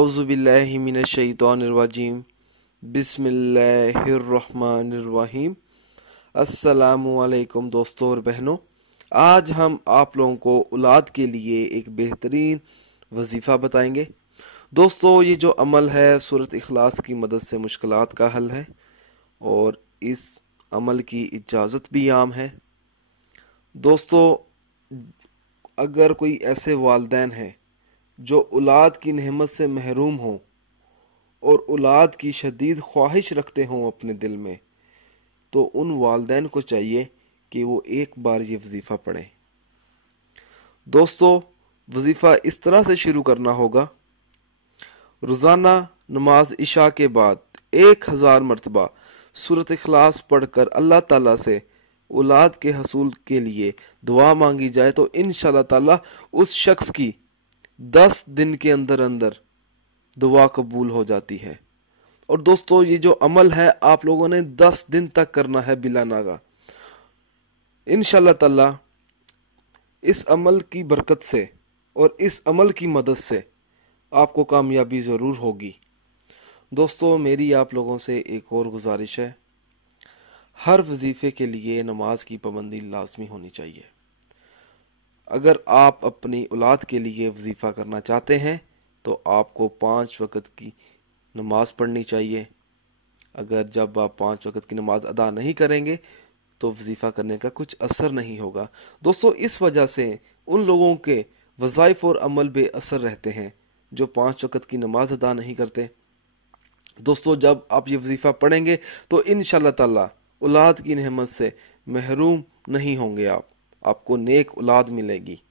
औज़ुबिल्लाहि मिनश्शैतानिर्रजीम बिस्मिल्लाहिर्रहमानिर्रहीम। अस्सलामु अलैकुम दोस्तों और बहनों, आज हम आप लोगों को औलाद के लिए एक बेहतरीन वजीफ़ा बताएंगे। दोस्तों, ये जो अमल है सूरत इखलास की मदद से मुश्किलात का हल है और इस अमल की इजाज़त भी आम है। दोस्तों, अगर कोई ऐसे वालिदैन हैं जो औलाद की नेमत से महरूम हों और औलाद की शदीद ख्वाहिश रखते हों अपने दिल में, तो उन वालिदैन को चाहिए कि वो एक बार ये वजीफ़ा पढ़ें। दोस्तों, वजीफ़ा इस तरह से शुरू करना होगा। रोज़ाना नमाज इशा के बाद 1000 मरतबा सूरत इखलास पढ़कर अल्लाह ताला से औलाद के हसूल के लिए दुआ मांगी जाए तो इंशाअल्लाह ताला उस शख्स की 10 दिन के अंदर अंदर दुआ कबूल हो जाती है। और दोस्तों, ये जो अमल है आप लोगों ने 10 दिन तक करना है बिला नागा। इंशाअल्लाह ताला इस अमल की बरकत से और इस अमल की मदद से आपको कामयाबी ज़रूर होगी। दोस्तों, मेरी आप लोगों से एक और गुजारिश है, हर वजीफ़े के लिए नमाज की पाबंदी लाजमी होनी चाहिए। अगर आप अपनी औलाद के लिए वजीफ़ा करना चाहते हैं तो आपको 5 वक़्त की नमाज पढ़नी चाहिए। अगर जब आप 5 वक़्त की नमाज अदा नहीं करेंगे तो वजीफ़ा करने का कुछ असर नहीं होगा। दोस्तों, इस वजह से उन लोगों के वज़ाइफ और अमल बेअसर रहते हैं जो 5 वक़्त की नमाज अदा नहीं करते। दोस्तों, जब आप ये वजीफ़ा पढ़ेंगे तो इंशाअल्लाह ताला औलाद की नेमत से महरूम नहीं होंगे। आपको नेक औलाद मिलेगी।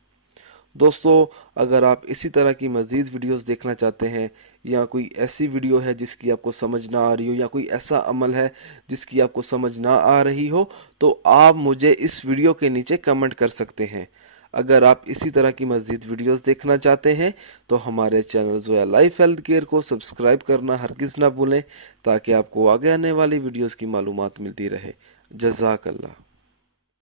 दोस्तों, अगर आप इसी तरह की मज़ीद वीडियोस देखना चाहते हैं या कोई ऐसी वीडियो है जिसकी आपको समझ ना आ रही हो या कोई ऐसा अमल है जिसकी आपको समझ ना आ रही हो, तो आप मुझे इस वीडियो के नीचे कमेंट कर सकते हैं। अगर आप इसी तरह की मज़ीद वीडियोस देखना चाहते हैं तो हमारे channel Zoya life health care को सब्सक्राइब करना हरगिज़ ना भूलें ताकि आपको आगे आने वाली वीडियोस की मालूमात मिलती रहे। जज़ाकल्लाह।